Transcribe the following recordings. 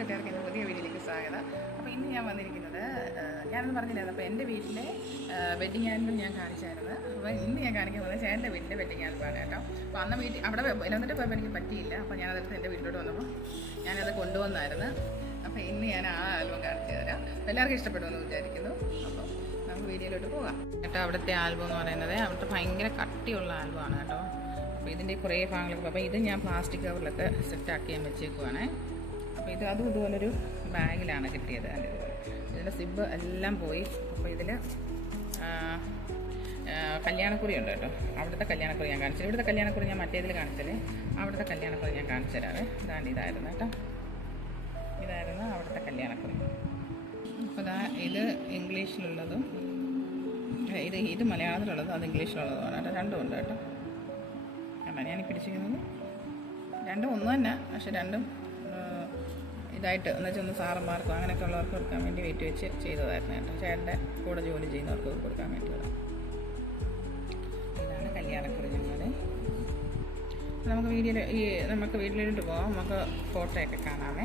കൂട്ടുകാർക്ക് എന്റെ പുതിയ വീഡിയോയിലേക്ക് സ്വാഗതം. അപ്പോൾ ഇന്ന് ഞാൻ വന്നിരിക്കുന്നത് ഞാനൊന്ന് പറഞ്ഞില്ലായിരുന്നു. അപ്പോൾ എന്റെ വീട്ടിലെ വെഡിങ് ആൽബം ഞാൻ കാണിച്ചായിരുന്നു. അപ്പോൾ ഇന്ന് ഞാൻ കാണിക്കാൻ പോകുന്നത് ചേട്ടന്റെ വീട്ടിലെ വെഡിങ് ആൽബമാണ് കേട്ടോ. അപ്പോൾ അന്ന് വീട്ടിൽ അവിടെ വന്നിട്ട് പോയപ്പോൾ എനിക്ക് പറ്റിയില്ല. അപ്പോൾ ഞാനതെടുത്ത് എന്റെ വീട്ടിലോട്ട് വന്നപ്പോൾ ഞാനത് കൊണ്ടുവന്നായിരുന്നു. അപ്പോൾ ഇന്ന് ഞാൻ ആ ആൽബം കാണിച്ചു തരാം. അപ്പോൾ എല്ലാവർക്കും ഇഷ്ടപ്പെടുമെന്ന് വിചാരിക്കുന്നു. അപ്പോൾ നമുക്ക് വീഡിയോയിലോട്ട് പോകാം. കേട്ടോ അവിടുത്തെ ആൽബം എന്ന് പറയുന്നത് അവിടുത്തെ ഭയങ്കര കട്ടിയുള്ള ആൽബമാണ് കേട്ടോ. അപ്പോൾ ഇതിന്റെ കുറേ ഭാഗങ്ങളൊക്കെ അപ്പോൾ ഇത് ഞാൻ പ്ലാസ്റ്റിക് കവറിലൊക്കെ സെറ്റാക്കി ഞാൻ വെച്ചേക്കുവാണേ. അപ്പോൾ ഇത് അതും ഇതുപോലൊരു ബാഗിലാണ് കിട്ടിയത്. അതിന്റെ ഇതുപോലെ ഇതിന്റെ സിബ് എല്ലാം പോയി. അപ്പോൾ ഇതിൽ കല്യാണക്കുറി ഉണ്ട് കേട്ടോ. അവിടുത്തെ കല്യാണക്കുറി ഞാൻ കാണിച്ചത് ഇവിടുത്തെ കല്യാണക്കുറി ഞാൻ മറ്റേതിൽ കാണിച്ചത്. അവിടുത്തെ കല്യാണക്കുറി ഞാൻ കാണിച്ചു തരാറ് ഇതാണ്ട് ഇതായിരുന്നു കേട്ടോ. ഇതായിരുന്നു അവിടുത്തെ കല്യാണക്കുറി. അപ്പോൾ ഇതാ ഇത് ഇംഗ്ലീഷിലുള്ളതും ഇത് ഇത് മലയാളത്തിലുള്ളതും അത് ഇംഗ്ലീഷിലുള്ളതുമാണ് കേട്ടോ. രണ്ടും ഉണ്ട് കേട്ടോ. കണ്ടോ ഞാൻ പിടിച്ചിരിക്കുന്നത്. രണ്ടും ഒന്ന് തന്നെ പക്ഷെ രണ്ടും ഇതായിട്ട് എന്ന് വെച്ചാൽ ഒന്ന് സാറന്മാർക്കും അങ്ങനെയൊക്കെ ഉള്ളവർക്ക് കൊടുക്കാൻ വേണ്ടി വെയിറ്റ് വെച്ച് ചെയ്തതായിരുന്നു കേട്ടോ. ചേട്ടന്റെ കൂടെ ജോലി ചെയ്യുന്നവർക്ക് കൊടുക്കാൻ വേണ്ടിയുള്ള ഇതാണ് കല്യാണക്കുറി ഞങ്ങൾ നമുക്ക് വീഡിയോയിൽ ഈ നമുക്ക് വീട്ടിലോട്ട് പോകാം നമുക്ക് ഫോട്ടോയൊക്കെ കാണാമേ.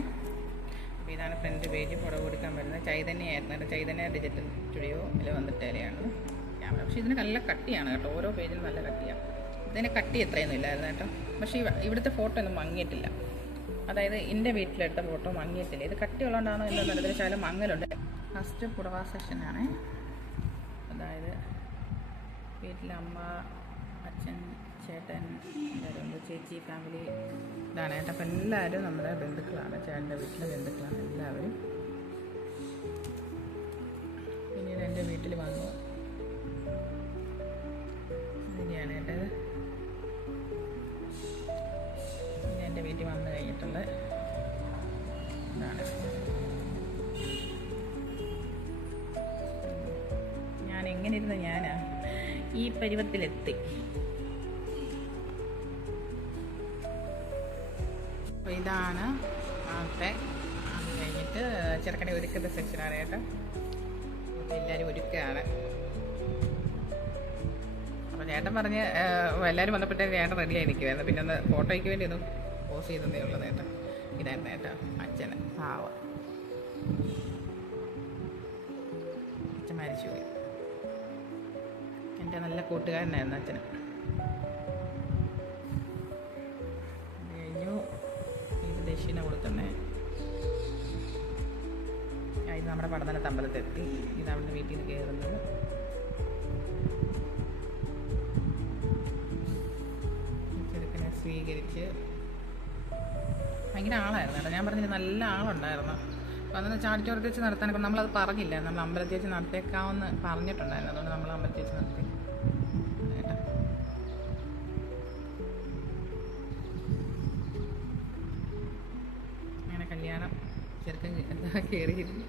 അപ്പോൾ ഇതാണ് ഫ്രണ്ട് പേജ് പുറകെ കൊടുക്കാൻ വരുന്നത്. ചൈതന്യയായിരുന്നു കേട്ടോ. ചൈതന്യ ഡിജിറ്റൽ സ്റ്റുഡിയോ ഇല്ല വന്നിട്ടേലെയാണ് ക്യാമറ. പക്ഷേ ഇതിന് നല്ല കട്ടിയാണ് കേട്ടോ. ഓരോ പേജിലും നല്ല കട്ടിയാണ് ഇതിന് കട്ടി എത്രയൊന്നും ഇല്ലായിരുന്നു കേട്ടോ. പക്ഷേ ഇവിടുത്തെ ഫോട്ടോ ഒന്നും മങ്ങിയിട്ടില്ല. അതായത് എന്റെ വീട്ടിലെടുത്ത ഫോട്ടോ മങ്ങിയിട്ടില്ല ഇത് കട്ടിയുള്ളതുകൊണ്ടാണോ അറിയത്തില്ല വെച്ചാൽ മങ്ങലുണ്ട്. ഫസ്റ്റ് പുറവാ സെഷനാണ് അതായത് വീട്ടിലമ്മ അച്ഛൻ ചേട്ടൻ എല്ലാവരുണ്ട് ചേച്ചി ഫാമിലി ഇതാണ്. ഏട്ടൻ അപ്പം എല്ലാവരും നമ്മുടെ ബന്ധുക്കളാണ്. ചേട്ടന്റെ വീട്ടിലെ ബന്ധുക്കളാണ് എല്ലാവരും. പിന്നീട് എന്റെ വീട്ടിൽ വന്നു. ഇങ്ങനെയാണ് കേട്ടത്. വീട്ടിൽ വന്നു കഴിഞ്ഞിട്ടുള്ള ഇതാണ്. ഞാൻ എങ്ങനെ ഇരുന്ന് ഞാനാ? ഈ പരുവത്തിലെത്തി. അപ്പോൾ ഇതാണ് ആദ്യത്തെ കഴിഞ്ഞിട്ട് ചെറുക്കനെ ഒരുക്കുന്ന സെക്ഷനാണ് കേട്ടോ. എല്ലാവരും ഒരുക്കുകയാണ്. അപ്പോൾ ചേട്ടൻ പറഞ്ഞ് എല്ലാവരും വന്നപ്പോഴത്തേക്ക് ചേട്ടൻ റെഡിയായി നിൽക്കുമായിരുന്നു പിന്നെ ഒന്ന് ഫോട്ടോയ്ക്ക് വേണ്ടി ഒന്ന് പോസ് ചെയ്തതേ ഉള്ളത് കേട്ടോ. ഇതായിരുന്നു കേട്ടോ അച്ഛന്. പാവ. അച്ഛൻ മരിച്ചു പോയി എന്റെ നല്ല കൂട്ടുകാരനായിരുന്നു അച്ഛന് കഴിഞ്ഞു. ഇത് ദക്ഷിണ കൊടുക്കുന്നേ ഇത് നമ്മുടെ പടനത്തെ അമ്പലത്തെത്തി ഇത് അവിടുന്ന് വീട്ടിൽ നിന്ന് കയറുന്നത്. ഭയങ്കര ആളായിരുന്നു കേട്ടോ. ഞാൻ പറഞ്ഞില്ല നല്ല ആളുണ്ടായിരുന്നു. അപ്പോൾ അതൊന്ന് ചാടിച്ചോർത്ത് വെച്ച് നടത്താനൊക്കെ നമ്മളത് പറഞ്ഞില്ല? നമ്മൾ അമ്പലത്തിൽ വെച്ച് നടത്തിയേക്കാമെന്ന് പറഞ്ഞിട്ടുണ്ടായിരുന്നു. അതുകൊണ്ട് നമ്മൾ അമ്പലത്തിൽ വെച്ച് നടത്തി. അങ്ങനെ കല്യാണം ചെറുക്കൻ കയറിയിരുന്നു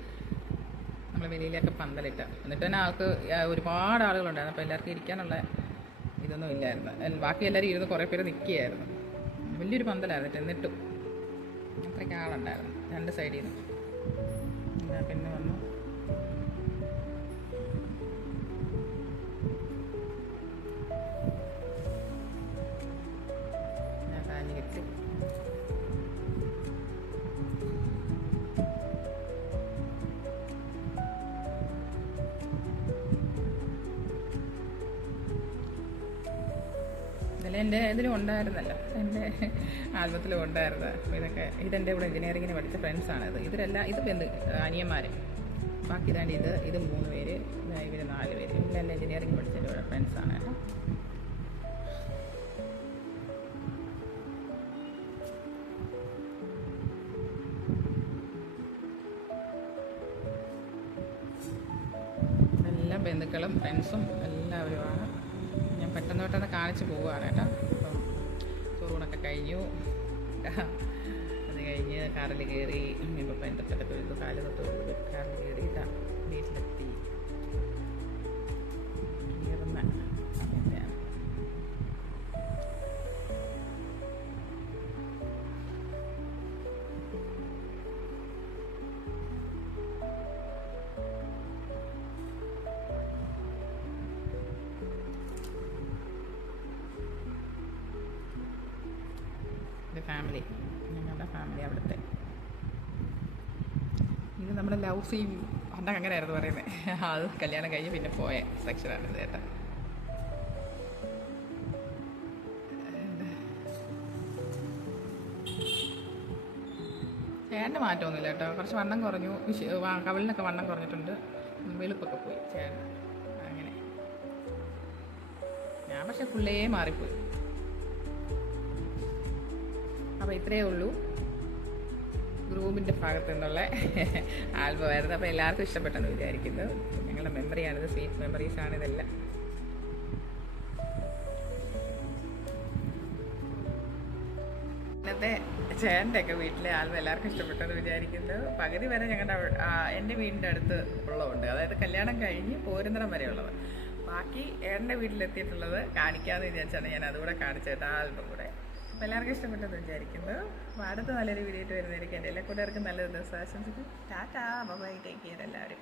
നമ്മൾ വെളിയിലൊക്കെ പന്തലിട്ട്. എന്നിട്ട് തന്നെ ആൾക്ക് ഒരുപാട് ആളുകളുണ്ടായിരുന്നു. അപ്പോൾ എല്ലാവർക്കും ഇരിക്കാനുള്ള ഇതൊന്നും ഇല്ലായിരുന്നു. ബാക്കി എല്ലാവരും ഇരുന്ന് കുറേ പേര് നിൽക്കുകയായിരുന്നു. വലിയൊരു പന്തലായിരുന്നു. എന്നിട്ടും അത്രയ്ക്ക് ആളുണ്ടായിരുന്നു. രണ്ട് സൈഡിൽ നിന്ന്. പിന്നെ വന്നു. ഇതെല്ലാം എന്റെ ഇതിലും ഉണ്ടായിരുന്നല്ലോ. എന്റെ ആൽബത്തിലും ഉണ്ടായിരുന്നു അപ്പോൾ ഇതൊക്കെ. ഇതെന്റെ ഇവിടെ എഞ്ചിനീയറിങ്ങിന് പഠിച്ച ഫ്രണ്ട്സാണ് ഇത്. ഇതിലെല്ലാം ഇത് എന്ത് അനിയന്മാർ ബാക്കി ഇതാണ്ട് ഇത് ഇത് മൂന്ന് പേര് ഇവർ നാല് പേര്. ഇവരെല്ലാം എഞ്ചിനീയറിംഗ് പഠിച്ചതിന്റെ ഇവിടെ ഫ്രണ്ട്സാണ് കേട്ടോ. ബന്ധുക്കളും ഫ്രണ്ട്സും പെട്ടെന്ന് കാണിച്ച് പോവുകയാണ് കേട്ടോ. അപ്പം ചോറൂണൊക്കെ കഴിഞ്ഞു. അത് കഴിഞ്ഞ് കാറിൽ കയറി ഇപ്പം തൊഴുതു കാൽ തൊട്ട് കാറിൽ കയറി ഇതാ ഇത് ഫാമിലി ഞങ്ങളുടെ ഫാമിലി അവിടുത്തെ. ഇത് നമ്മുടെ ലവ് സീൻ പണ്ട് അങ്ങനെയായിരുന്നു പറയുന്നത് അത് കല്യാണം കഴിഞ്ഞ് പിന്നെ പോയ സെക്ഷനാണ് ഇത് ചേട്ടന്റെ മാറ്റമൊന്നുമില്ല കേട്ടോ. കുറച്ച് വണ്ണം കുറഞ്ഞു. കവലിനൊക്കെ വണ്ണം കുറഞ്ഞിട്ടുണ്ട്. വെളുപ്പൊക്കെ പോയി ചേട്ടൻ അങ്ങനെ. ഞാൻ പക്ഷെ ഫുള്ളേ മാറിപ്പോയി. അപ്പോൾ ഇത്രയേ ഉള്ളൂ. ഗ്രൂമിന്റെ ഭാഗത്തു നിന്നുള്ള ആൽബമായിരുന്നു. അപ്പോൾ എല്ലാവർക്കും ഇഷ്ടപ്പെട്ടെന്ന് വിചാരിക്കുന്നു. ഞങ്ങളുടെ മെമ്മറിയാണിത്. സ്വീറ്റ് മെമ്മറീസാണ് ഇതെല്ലാം. ഇന്നത്തെ ചേട്ടന്റെ ഒക്കെ വീട്ടിലെ ആൽബം എല്ലാവർക്കും ഇഷ്ടപ്പെട്ടെന്ന് വിചാരിക്കുന്നു. പകുതി വരെ ഞങ്ങളുടെ എന്റെ വീടിന്റെ അടുത്ത് ഉള്ളതുണ്ട്. അതായത് കല്യാണം കഴിഞ്ഞ് പോരുന്നിടം വരെ ഉള്ളത് ബാക്കി ഏട്ടന്റെ വീട്ടിലെത്തിയിട്ടുള്ളത് കാണിക്കാമെന്ന് വിചാരിച്ചാണ് ഞാൻ അതുകൂടെ കാണിച്ചത് ആ ആൽബം കൂടെ. അപ്പോൾ എല്ലാവർക്കും ഇഷ്ടപ്പെട്ടെന്ന് വിചാരിക്കുന്നു. അപ്പോൾ അടുത്ത നല്ലൊരു വീഡിയോ ആയിട്ട് വരുന്നതായിരിക്കും. എന്റെ എല്ലാ കൂട്ടുകാർക്കും നല്ലൊരു ദിവസം ആശംസിക്കും ടാറ്റാ. ബൈ ടേക്ക് കെയർ എല്ലാവരും.